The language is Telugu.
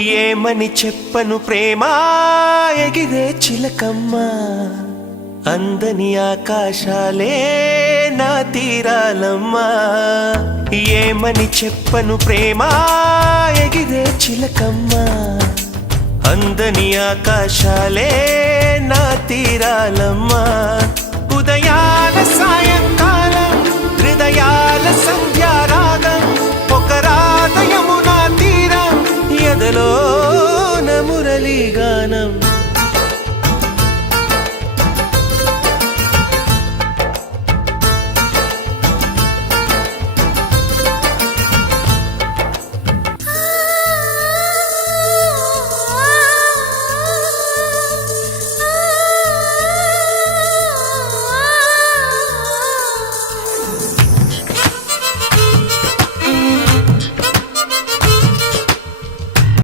ఏమని చెప్పను ప్రేమ ఎగిరే చిలకమ్మ, అందని ఆకాశాలే నా తీరాలమ్మా. ఏమని చెప్పను ప్రేమ ఎగిరే చిలకమ్మ, అందని ఆకాశాలే నా తీరాలమ్మా. ఉదయాల సాయంకాలం హృదయాల సంధ్యారాగం, ఒక రాధయము నా తీరం ఎదలో మురళీ గానం.